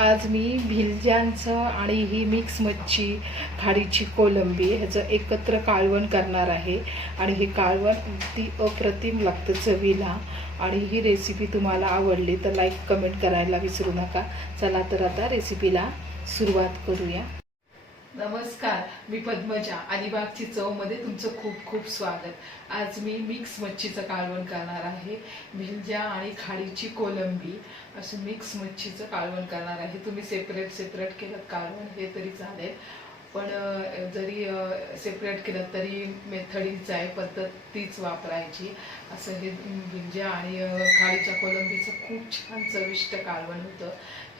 आज मी भिलज्यांचं आणि ही मिक्स मच्छी खाडीची कोलंबी ह्याचं एकत्र काळवण करणार आहे. आणि हे काळवण अगदी अप्रतिम लागतं चवीला. आणि ही रेसिपी तुम्हाला आवडली तर लाईक कमेंट करायला विसरू नका. चला तर आता रेसिपीला सुरुवात करूया. नमस्कार मी पद्मजा. अलिबागची चवमध्ये तुमचं खूप खूप स्वागत. आज मी मिक्स मच्छीचं कालवण करणार आहे. भिलज्या आणि खाडीची कोलंबी असं मिक्स मच्छीचं कालवण करणार आहे. तुम्ही सेपरेट सेपरेट केलं. कालवण हे तरी चालेल. पण जरी सेपरेट केलं तरी मेथडीच आहे पद्धत तीच वापरायची. असं हे भिंज्या आणि खाडीच्या कोलंबीचं खूप छान चविष्ट कालवण होतं.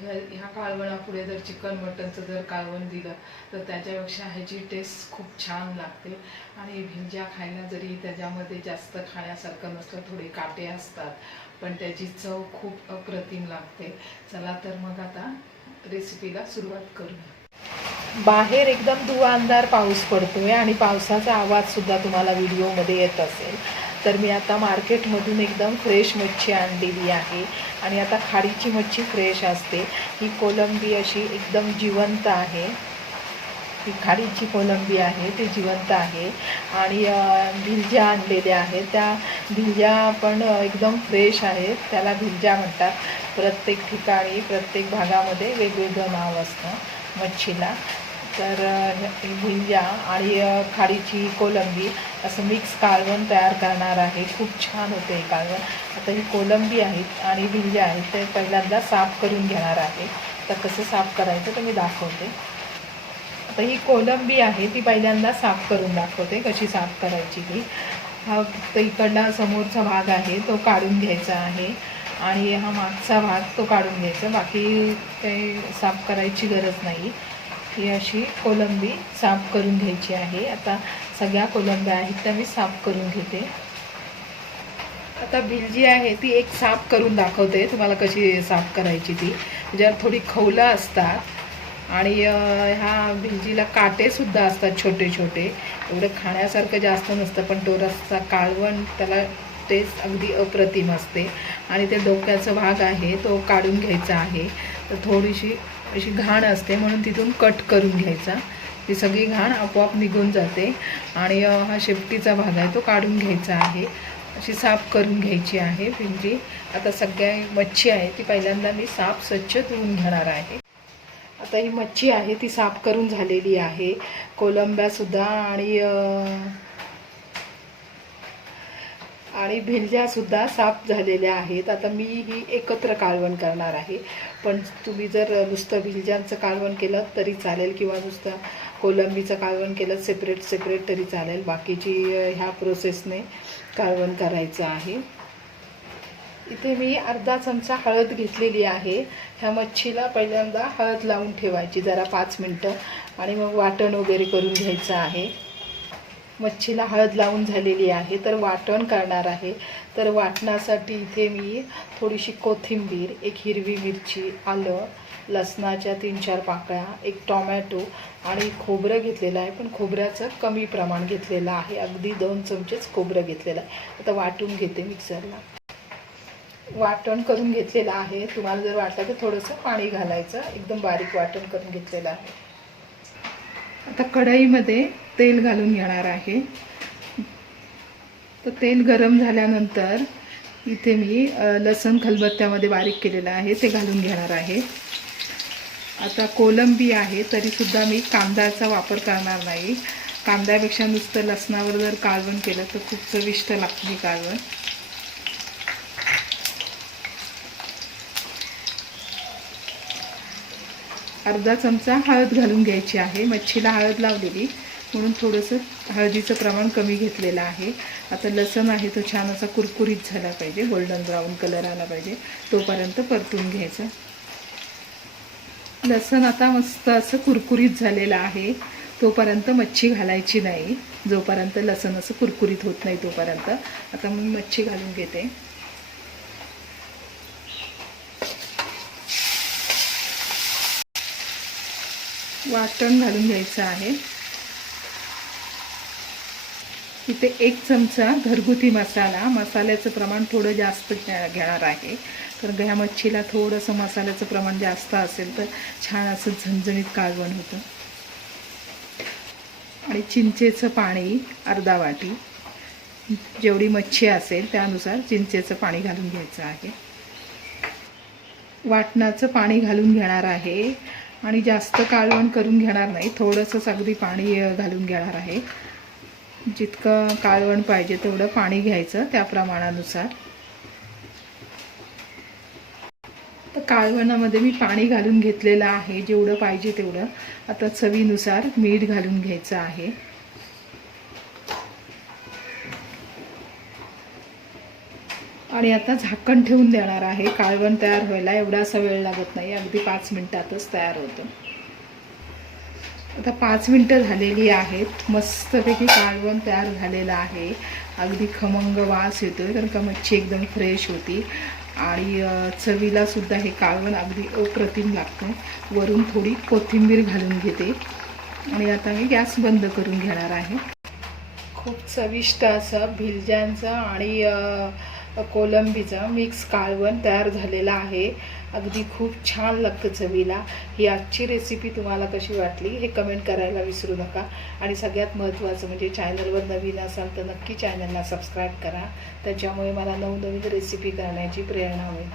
ह्या ह्या कालवणापुढे जर चिकन मटनचं जर कालवण दिलं तर त्याच्यापेक्षा ह्याची टेस्ट खूप छान लागते. आणि भिंज्या खायला जरी त्याच्यामध्ये जास्त खाण्यासारखं नसलं थोडे काटे असतात पण त्याची चव खूप अप्रतिम लागते. चला तर मग आता रेसिपीला सुरुवात करूया. बाहेर एकदम धुवांदार पाऊस पडतो आहे आणि पावसाचा आवाजसुद्धा तुम्हाला व्हिडिओमध्ये येत असेल. तर मी आता मार्केटमधून एकदम फ्रेश मच्छी आणलेली आहे. आणि आता खाडीची मच्छी फ्रेश असते. ही कोलंबी अशी एकदम जिवंत आहे. ही खाडीची कोलंबी आहे ती जिवंत आहे. आणि भिलज्या आणलेल्या आहेत. त्या भिलज्या पण एकदम फ्रेश आहेत. त्याला भिलज्या म्हणतात. प्रत्येक ठिकाणी प्रत्येक भागामध्ये वेगवेगळं नाव असतं मच्छीला. तर अ, आणि खाडीची कोलंबी असं मिक्स कालवण तयार करणार आहे. खूप छान होते हे कालवण. आता ही कोलंबी आहेत आणि भिंजा आहेत ते पहिल्यांदा साफ करून घेणार आहे. तर कसं साफ करायचं तर मी दाखवते. आता ही कोलंबी आहे ती पहिल्यांदा साफ करून दाखवते कशी साफ करायची ती. हा तर इकडला समोरचा भाग आहे तो काढून घ्यायचा आहे. आणि हा मागचा भाग तो काढून घ्यायचा. बाकी काही साफ करायची गरज नाही. ही अशी कोलंबी साफ करून घ्यायची आहे. आता सगळ्या कोलंब्या आहेत त्या मी साफ करून घेते. आता बिल जी आहे ती एक साफ करून दाखवते. तुम्हाला कशी साफ करायची ती. ज्यावर थोडी खवलं असतात आणि ह्या भिलजीला काटेसुद्धा असतात छोटे छोटे. एवढं खाण्यासारखं जास्त नसतं पण डोरसचा काळवण त्याला टेस्ट अगदी अप्रतिम असते. आणि ते डोक्याचा भाग आहे तो काढून घ्यायचा आहे. तर थोडीशी अशी घाण असते म्हणून तिथून कट करून घ्यायचा. ती सगळी घाण आपोआप निघून जाते आणि हा शेपटीचा भाग आहे तो काढून घ्यायचा आहे. अशी साफ करून घ्यायची आहे भिंजी आता सगळ्या मच्छी आहे ती पहिल्यांदा मी साफ स्वच्छ धुवून घेणार आहे. आता ही मच्छी आहे ती साफ करून झालेली आहे. कोलंब्यासुद्धा आणि आणि भिलज्यासुद्धा साफ झालेल्या आहेत. आता मी ही एकत्र कालवण करणार आहे. पण तुम्ही जर नुसतं भिलज्यांचं कालवण केलं तरी चालेल किंवा नुसतं कोलंबीचं कालवण केलं सेपरेट सेपरेट तरी चालेल. बाकीची ह्या प्रोसेसने कालवण करायचं आहे. इथे मी अर्धा चमचा हळद घेतलेली आहे. ह्या मच्छीला पहिल्यांदा हळद लावून ठेवायची जरा पाच मिनटं आणि मग वाटण वगैरे करून घ्यायचं आहे. मच्छीला हळद लावून झालेली आहे तर वाटण करणार आहे. तर वाटणासाठी इथे मी थोडीशी कोथिंबीर एक हिरवी मिरची आलं लसणाच्या तीन चार पाकळ्या एक टॉमॅटो आणि खोबरं घेतलेलं आहे. पण खोबऱ्याचं कमी प्रमाण घेतलेलं आहे. अगदी दोन चमचेच खोबरं घेतलेलं आहे. आता वाटून घेते मिक्सरला. वाटण करून घेतलेलं आहे. तुम्हाला जर वाटलं तर थोडंसं पाणी घालायचं. एकदम बारीक वाटण करून घेतलेलं आहे. आता कढईमध्ये तेल घालून घेणार आहे. तर तेल गरम झाल्यानंतर इथे मी लसण खलबत्त्यामध्ये बारीक केलेलं आहे ते घालून घेणार आहे. आता कोलंबी आहे तरीसुद्धा मी कांद्याचा वापर करणार नाही. कांद्यापेक्षा नुसतं लसणावर जर कालवण केलं तर खूप चविष्ट लागते हे कालवण अर्धा चमचा हळद घालून घ्यायची आहे. मच्छीला हळद लावलेली. म्हणून थोडंसं हळदीचं प्रमाण कमी घेतलेलं आहे. आता लसण आहे तो छान असा कुरकुरीत झाला पाहिजे. गोल्डन ब्राऊन कलर आला पाहिजे. तोपर्यंत परतून घ्यायचं. लसण आता मस्त असं कुरकुरीत झालेलं आहे. तोपर्यंत मच्छी घालायची नाही. जोपर्यंत लसण असं कुरकुरीत होत नाही तोपर्यंत. आता मी मच्छी घालून घेते. वाटण घालून घ्यायचं आहे. इथे एक चमचा घरगुती मसाला. मसाल्याचं प्रमाण थोडं जास्त घेणार आहे. कारण ह्या मच्छीला थोडंसं मसाल्याचं प्रमाण जास्त असेल तर छान असं झणझणीत कालवण होतं. आणि चिंचेचं पाणी अर्धा वाटी. जेवढी मच्छी असेल त्यानुसार चिंचेचं पाणी घालून घ्यायचं आहे. वाटणाचं पाणी घालून घेणार आहे. आणि जास्त कालवण करून घेणार नाही. थोडंसंच अगदी पाणी घालून घेणार आहे. जितकं कालवण पाहिजे तेवढं पाणी घ्यायचं त्या प्रमाणानुसार. तर कालवणामध्ये मी पाणी घालून घेतलेलं आहे. जेवढं पाहिजे तेवढं. आता चवीनुसार मीठ घालून घ्यायचं आहे. आणि आता झाकण ठेवून देणार आहे. काळवण तयार व्हायला एवढासा वेळ लागत नाही. अगदी पाच मिनिटातच तयार होतं. आता पाच मिनटं झालेली आहेत. मस्तपैकी काळवण तयार झालेलं आहे. अगदी खमंग वास येतोय कारण का मच्छी एकदम फ्रेश होती. आणि चवीला सुद्धा हे काळवण अगदी अप्रतिम लागतं. वरून थोडी कोथिंबीर घालून घेते. आणि आता मी गॅस बंद करून घेणार आहे. खूप चविष्ट असं भिलज्यांचं आणि कोलंबीचं मिक्स काळवण तयार झालेलं आहे. अगदी खूप छान लागतं चवीला. ही आजची रेसिपी तुम्हाला कशी वाटली हे कमेंट करायला विसरू नका. आणि सगळ्यात महत्त्वाचं म्हणजे चॅनलवर नवीन असाल तर नक्की चॅनलला सबस्क्राईब करा. त्याच्यामुळे मला नवनवीन रेसिपी करण्याची प्रेरणा मिळते.